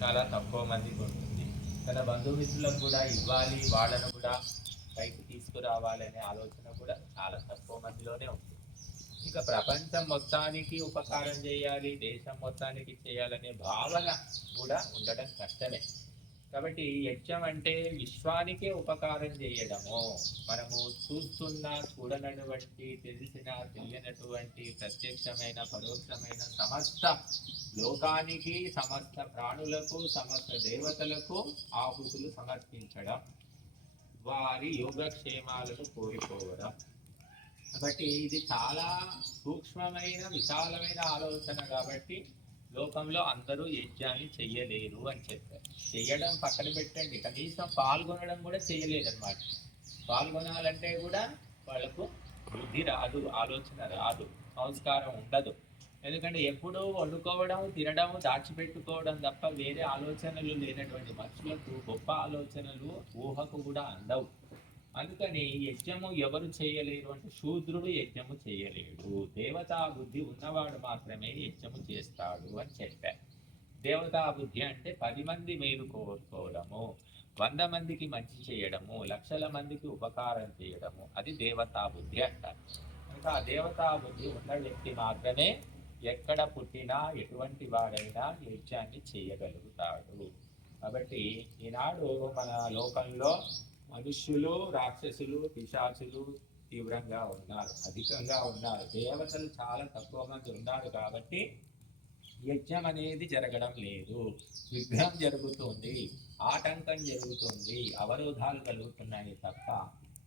చాలా తక్కువ మందికి ఉంటుంది. తన బంధుమిత్రులకు కూడా ఇవ్వాలి వాళ్ళను కూడా పైకి తీసుకురావాలనే ఆలోచన కూడా చాలా తక్కువ మందిలోనే ఉంటుంది ఇక ప్రపంచం మొత్తానికి ఉపకారం చేయాలి దేశం మొత్తానికి చేయాలనే భావన కూడా ఉండడం కష్టమే. కాబట్టి యజ్ఞం అంటే విశ్వానికే ఉపకారం చేయడము. మనము చూస్తున్న చూడనటువంటి తెలిసిన తెలియనటువంటి ప్రత్యక్షమైన పరోక్షమైన సమస్త లోకానికి సమస్త ప్రాణులకు సమస్త దేవతలకు ఆహుతులు సమర్పించడం వారి యోగక్షేమాలను కోరుకోవడం కాబట్టి ఇది చాలా సూక్ష్మమైన విశాలమైన ఆలోచన కాబట్టి లోకంలో అందరూ యజ్ఞాన్ని చెయ్యలేరు అని చెప్పారు. చెయ్యడం పక్కన పెట్టండి. కనీసం పాల్గొనడం కూడా చేయలేరు పాల్గొనాలంటే కూడా వాళ్ళకు బుద్ధి రాదు ఆలోచన రాదు సంస్కారం ఉండదు. ఎందుకంటే ఎప్పుడూ వండుకోవడం తినడం దాచిపెట్టుకోవడం తప్ప వేరే ఆలోచనలు లేనటువంటి మనుషులకు గొప్ప ఆలోచనలు ఊహకు కూడా అందవు. అందుకని యజ్ఞము ఎవరు చేయలేరు అంటే శూద్రుడు యజ్ఞము చేయలేడు. దేవతా బుద్ధి ఉన్నవాడు మాత్రమే యజ్ఞము చేస్తాడు అని చెప్పారు దేవతా బుద్ధి అంటే పది మంది మేలు కోరుకోవడము వంద మందికి మంచి చేయడము లక్షల మందికి ఉపకారం చేయడము. అది దేవతా బుద్ధి అంటారు. కనుక ఆ దేవతా బుద్ధి ఉన్న వ్యక్తి మాత్రమే ఎక్కడ పుట్టినా ఎటువంటి వాడైనా యజ్ఞాన్ని చేయగలుగుతాడు. కాబట్టి ఈనాడు మన లోకంలో మనుష్యులు రాక్షసులు పిశాచులు తీవ్రంగా ఉన్నారు అధికంగా ఉన్నారు. దేవతలు చాలా తక్కువ మంది ఉన్నారు కాబట్టి యజ్ఞం అనేది జరగడం లేదు. విఘ్నం జరుగుతుంది ఆటంకం జరుగుతుంది అవరోధాలు కలుగుతున్నాయి తప్ప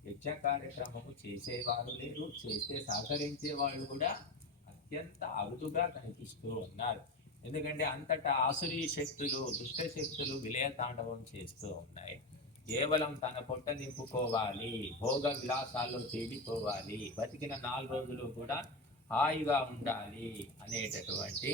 యజ్ఞ కార్యక్రమము చేసేవారు లేరు చేస్తే సహకరించే వాళ్ళు కూడా అత్యంత అరుదుగా కనిపిస్తూ ఉన్నారు. ఎందుకంటే అంతటా ఆసురీ శక్తులు దుష్ట శక్తులు విలయ తాండవం చేస్తూ ఉన్నాయి. కేవలం తన పొట్ట నింపుకోవాలి భోగ విలాసాల్లో తేలిపోవాలి బతికిన నాలుగు రోజులు కూడా హాయిగా ఉండాలి అనేటటువంటి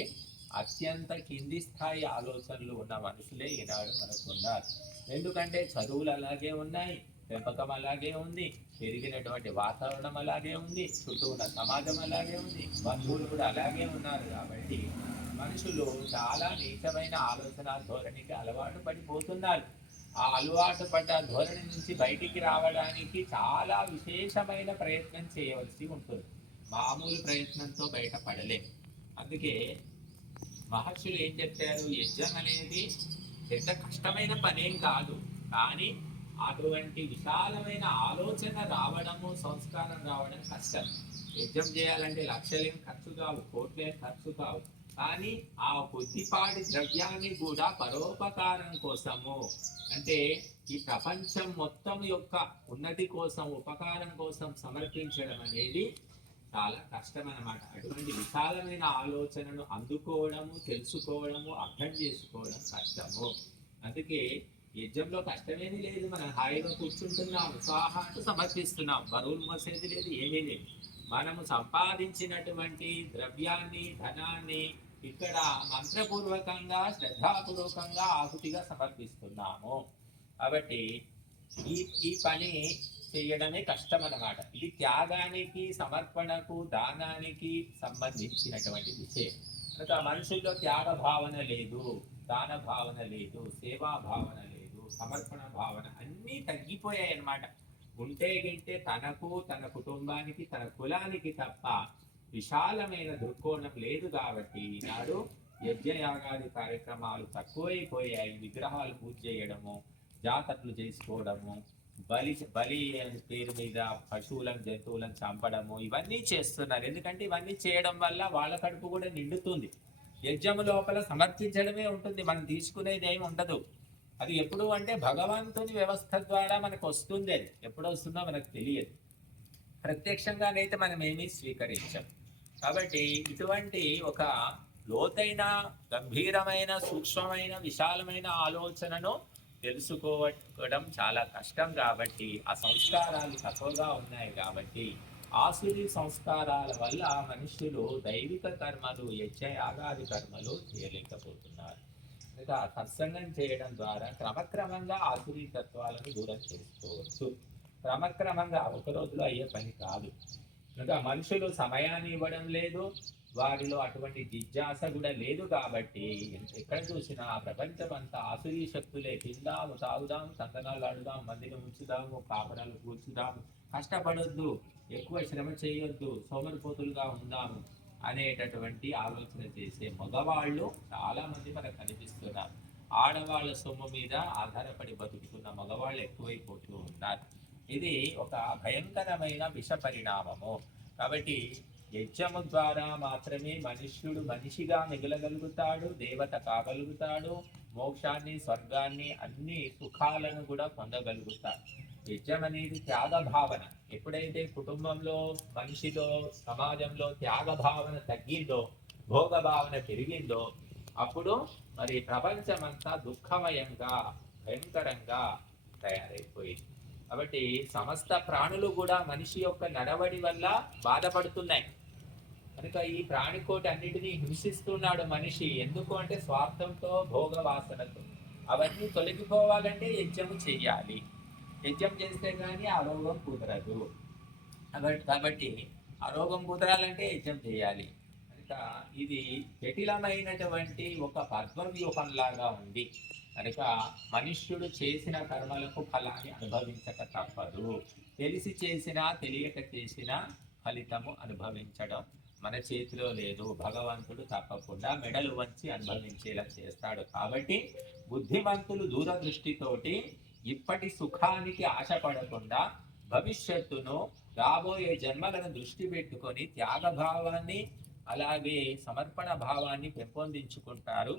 అత్యంత కింది స్థాయి ఆలోచనలు ఉన్న మనుషులే ఈనాడు మనకు ఉన్నారు. ఎందుకంటే చదువులు అలాగే ఉన్నాయి పెంపకం అలాగే ఉంది పెరిగినటువంటి వాతావరణం అలాగే ఉంది చుట్టూ ఉన్న సమాజం అలాగే ఉంది బంధువులు కూడా అలాగే ఉన్నారు కాబట్టి మనుషులు చాలా నీచమైన ఆలోచన ధోరణికి అలవాటు పడిపోతున్నారు. ఆ అలవాటు పడ్డ ధోరణి నుంచి బయటికి రావడానికి చాలా విశేషమైన ప్రయత్నం చేయవలసి ఉంటుంది. మామూలు ప్రయత్నంతో బయటపడలేం అందుకే మహర్షులు ఏం చెప్పారు? యజ్ఞం అనేది పెద్ద కష్టమైన పనేం కాదు. కానీ అటువంటి విశాలమైన ఆలోచన రావడము సంస్కారం రావడం కష్టం. యజ్ఞం చేయాలంటే లక్షలేం ఖర్చు కావు కోట్లేం ఖర్చు కావు. కానీ ఆ కొద్దిపాటి ద్రవ్యాన్ని కూడా పరోపకారం కోసము. అంటే ఈ ప్రపంచం మొత్తం యొక్క ఉన్నతి కోసం ఉపకారం కోసం సమర్పించడం అనేది చాలా కష్టం అనమాట అటువంటి విశాలమైన ఆలోచనను అందుకోవడము తెలుసుకోవడము అర్థం చేసుకోవడం కష్టము. అందుకే యజ్ఞంలో కష్టమేమీ లేదు. మనం హాయిగా కూర్చుంటున్నాం ఉత్సాహాన్ని సమర్పిస్తున్నాం బరువులు మోసేది లేదు ఏమీ లేదు. మనము సంపాదించినటువంటి ద్రవ్యాన్ని ధనాన్ని ఇక్కడ మంత్రపూర్వకంగా శ్రద్ధాపూర్వకంగా ఆహుతిగా సమర్పిస్తున్నాము. కాబట్టి ఈ ఈ పని చేయడమే కష్టం అన్నమాట ఇది త్యాగానికి సమర్పణకు దానానికి సంబంధించినటువంటి విషయం. కనుక మనుషుల్లో త్యాగ భావన లేదు దాన భావన లేదు సేవా భావన లేదు సమర్పణ భావన అన్నీ తగ్గిపోయాయి అన్నమాట ఉంటే గింటే తనకు తన కుటుంబానికి తన కులానికి తప్ప విశాలమైన దృక్కోణం లేదు కాబట్టి ఈనాడు యజ్ఞయాగాది కార్యక్రమాలు తక్కువైపోయాయి విగ్రహాలు పూజ చేయడము జాతరలు చేసుకోవడము బలి బలి పేరు మీద పశువులను జంతువులను చంపడము ఇవన్నీ చేస్తున్నారు. ఎందుకంటే ఇవన్నీ చేయడం వల్ల వాళ్ళ కడుపు కూడా నిండుతుంది. యజ్ఞము లోపల సమర్పించడమే ఉంటుంది. మనం తీసుకునేది ఏమి ఉండదు. అది ఎప్పుడు అంటే భగవంతుని వ్యవస్థ ద్వారా మనకు వస్తుంది అది. ఎప్పుడు వస్తుందో మనకు తెలియదు. ప్రత్యక్షంగానైతే మనం ఏమీ స్వీకరించాం కాబట్టి ఇటువంటి ఒక లోతైన గంభీరమైన సూక్ష్మమైన విశాలమైన ఆలోచనను తెలుసుకోవడం చాలా కష్టం కాబట్టి ఆ సంస్కారాలు తక్కువగా ఉన్నాయి కాబట్టి ఆసురి సంస్కారాల వల్ల మనుషులు దైవిక కర్మలు యజ్ఞయాగాది కర్మలు చేయలేకపోతున్నారు. ఇంకా సత్సంగం చేయడం ద్వారా క్రమక్రమంగా ఆసురి తత్వాలను దూరం చేసుకోవచ్చు. క్రమక్రమంగా ఒక రోజులో అయ్యే పని కాదు. ఇంకా మనుషులు సమయాన్ని ఇవ్వడం లేదు వారిలో అటువంటి జిజ్ఞాస కూడా లేదు కాబట్టి ఎక్కడ చూసినా ప్రపంచం అంతా ఆసురీ శక్తులే తిందాము తాగుదాము సంతనాలు ఆడుదాం మందిని ఉంచుదాము కాపరాలు కూర్చుదాము కష్టపడొద్దు ఎక్కువ శ్రమ చేయొద్దు సోమరిపోతులుగా ఉందాము అనేటటువంటి ఆలోచన చేసే మగవాళ్ళు చాలామంది మనకు కనిపిస్తున్నారు. ఆడవాళ్ళ సొమ్ము మీద ఆధారపడి బతుకుతున్న మగవాళ్ళు ఎక్కువైపోతూ ఉన్నారు. ఇది ఒక భయంకరమైన విష పరిణామము. కాబట్టి యజ్ఞము ద్వారా మాత్రమే మనుష్యుడు మనిషిగా మిగలగలుగుతాడు దేవత కాగలుగుతాడు మోక్షాన్ని స్వర్గాన్ని అన్ని సుఖాలను కూడా పొందగలుగుతాడు. యజ్ఞం అనేది త్యాగ భావన ఎప్పుడైతే కుటుంబంలో మనిషిలో సమాజంలో త్యాగ భావన తగ్గిందో భోగ భావన పెరిగిందో అప్పుడు మరి ప్రపంచమంతా దుఃఖమయంగా భయంకరంగా తయారైపోయింది. కాబట్టి సమస్త ప్రాణులు కూడా మనిషి యొక్క నడవడి వల్ల బాధపడుతున్నాయి. కనుక ఈ ప్రాణికోటి అన్నిటినీ హింసిస్తున్నాడు మనిషి. ఎందుకు అంటే స్వార్థంతో భోగవాసనతో. అవన్నీ తొలగిపోవాలంటే యజ్ఞము చెయ్యాలి. యజ్ఞం చేస్తే కానీ ఆ రోగం కుదరదు. కాబట్టి ఆ రోగం కుదరాలంటే యజ్ఞం చేయాలి. కనుక ఇది జటిలమైనటువంటి ఒక పద్మవ్యూహంలాగా ఉంది. కనుక మనుష్యుడు చేసిన కర్మలకు ఫలాన్ని అనుభవించక తప్పదు. తెలిసి చేసినా తెలియక చేసిన ఫలితము అనుభవించడం మన చేతిలో లేదు. భగవంతుడు తప్పకుండా మెడలు వంచి అనుభవించేలా చేస్తాడు. కాబట్టి బుద్ధిమంతులు దూరదృష్టితోటి ఇప్పటి సుఖానికి ఆశపడకుండా భవిష్యత్తును రాబోయే జన్మలను దృష్టి పెట్టుకొని త్యాగభావాన్ని అలాగే సమర్పణ భావాన్ని పెంపొందించుకుంటారు.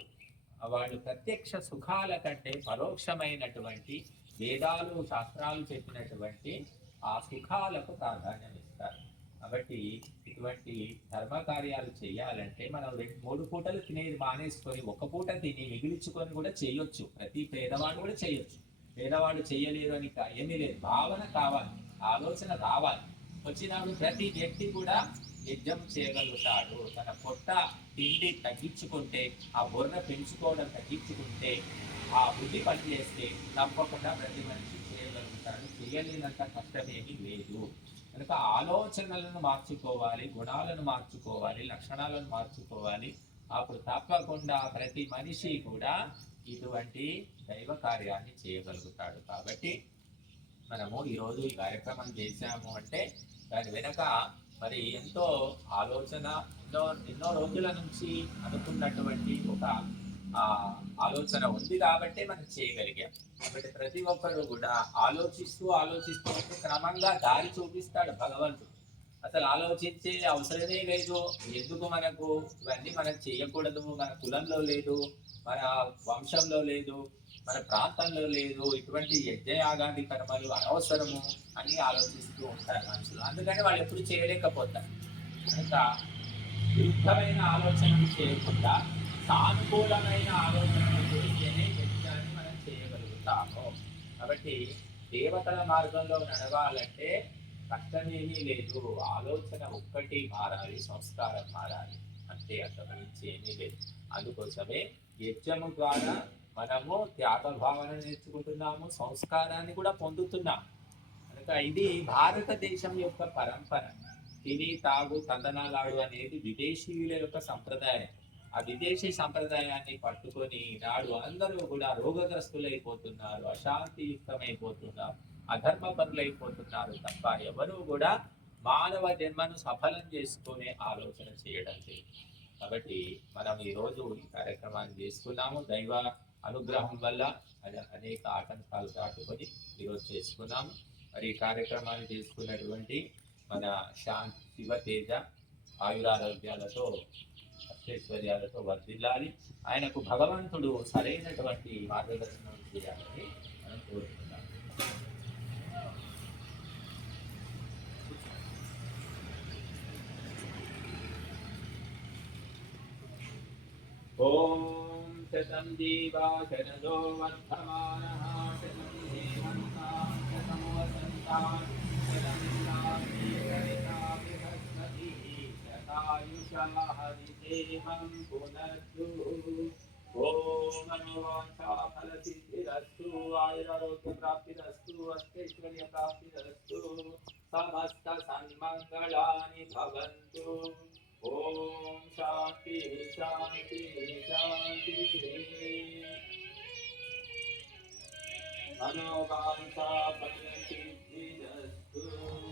వాళ్ళు ప్రత్యక్ష సుఖాల కంటే పరోక్షమైనటువంటి వేదాలు శాస్త్రాలు చెప్పినటువంటి ఆ సుఖాలకు ప్రాధాన్యం ఇస్తారు. కాబట్టి ఇటువంటి ధర్మ కార్యాలు చేయాలంటే మనం రెండు మూడు పూటలు తినేది మానేసుకొని ఒక పూట తిని మిగిలించుకొని కూడా చేయొచ్చు. ప్రతి పేదవాడు కూడా చేయొచ్చు. పేదవాడు చేయలేరు అని కా- ఏమీ లేదు. భావన కావాలి ఆలోచన రావాలి. వచ్చినప్పుడు ప్రతి వ్యక్తి కూడా యజ్ఞం చేయగలుగుతాడు. తన పొట్ట తిండి తగ్గించుకుంటే ఆ బుర్ర పెంచుకోవడం తగ్గించుకుంటే ఆ బుద్ధి పనిచేస్తే తప్పకుండా ప్రతి మనిషి చేయగలుగుతాడు. చేయలేనంత కష్టమేమీ లేదు. కనుక ఆలోచనలను మార్చుకోవాలి గుణాలను మార్చుకోవాలి లక్షణాలను మార్చుకోవాలి. అప్పుడు తప్పకుండా ప్రతి మనిషి కూడా ఇటువంటి దైవ కార్యాన్ని చేయగలుగుతాడు. కాబట్టి మనము ఈరోజు ఈ కార్యక్రమం చేశాము అంటే దాని వెనక మరి ఎంతో ఆలోచన ఎన్నో ఎన్నో రోజుల నుంచి అనుకున్నటువంటి ఒక ఆలోచన ఉంది కాబట్టే మనం చేయగలిగాం. కాబట్టి ప్రతి ఒక్కరు కూడా ఆలోచిస్తూ ఆలోచిస్తూ క్రమంగా దారి చూపిస్తాడు భగవంతుడు. అసలు ఆలోచించే అవసరమే లేదు. ఎందుకు మనకు ఇవన్నీ మనం చేయకూడదు? మన కులంలో లేదు మన వంశంలో లేదు. మన ప్రాంతంలో లేదు ఇటువంటి యజ్ఞయాగాది కర్మలు అనవసరము అని ఆలోచిస్తూ ఉంటారు మనుషులు. అందుకని వాళ్ళు ఎప్పుడు చేయలేకపోతారు. కనుక విరుద్ధమైన ఆలోచనలు చేయకుండా సానుకూలమైన ఆలోచనలు చేస్తేనే యజ్ఞాన్ని మనం చేయగలుగుతాము. కాబట్టి దేవతల మార్గంలో నడవాలంటే కష్టమేమీ లేదు. ఆలోచన ఒక్కటి మారాలి సంస్కారం మారాలి. అంతే అంతకుమించి ఏమీ లేదు. అందుకోసమే యజ్ఞము ద్వారా మనము త్యాగ భావన నేర్చుకుంటున్నాము సంస్కారాన్ని కూడా పొందుతున్నాం. కనుక ఇది భారతదేశం యొక్క పరంపర. తిని తాగు తందనాలాడు అనేది విదేశీయుల యొక్క సంప్రదాయం. ఆ విదేశీ సంప్రదాయాన్ని పట్టుకొని నాడు అందరూ కూడా రోగగ్రస్తులైపోతున్నారు అశాంతియుక్తమైపోతున్నారు అధర్మ పనులైపోతున్నారు తప్ప ఎవరు కూడా మానవ జన్మను సఫలం చేసుకునే ఆలోచన చేయడం లేదు. కాబట్టి మనం ఈరోజు ఈ కార్యక్రమాన్ని చేసుకున్నాము. దైవ అనుగ్రహం వల్ల అది అనేక ఆటంకాలు దాటుకొని ఈరోజు చేసుకున్నాము. మరి ఈ కార్యక్రమాన్ని చేసుకున్నటువంటి మన శాంతి శివతేజ ఆయురారోగ్యాలతో అష్టైశ్వర్యాలతో వర్ధిల్లాలి. ఆయనకు భగవంతుడు సరైనటువంటి మార్గదర్శనం చేయాలని మనం కోరుతున్నాం ॐ शतं जीवा शरदो वर्धमानः शतं हेमन्तां शतं वसन्तां शतं इन्द्राणि गणिता बृहस्पतिः शतायुषा हरिदेवं पुनर्दु ॐ मनोवाञ्छा फलसिद्धिरस्तु आयुरारोग्यप्राप्तिरस्तु अष्टैश्वर्यप्राप्तिरस्तु समस्तसन्मङ्गलानि भवन्तु ఓం శాంతి శాంతి శాంతి. మనోవాంఛా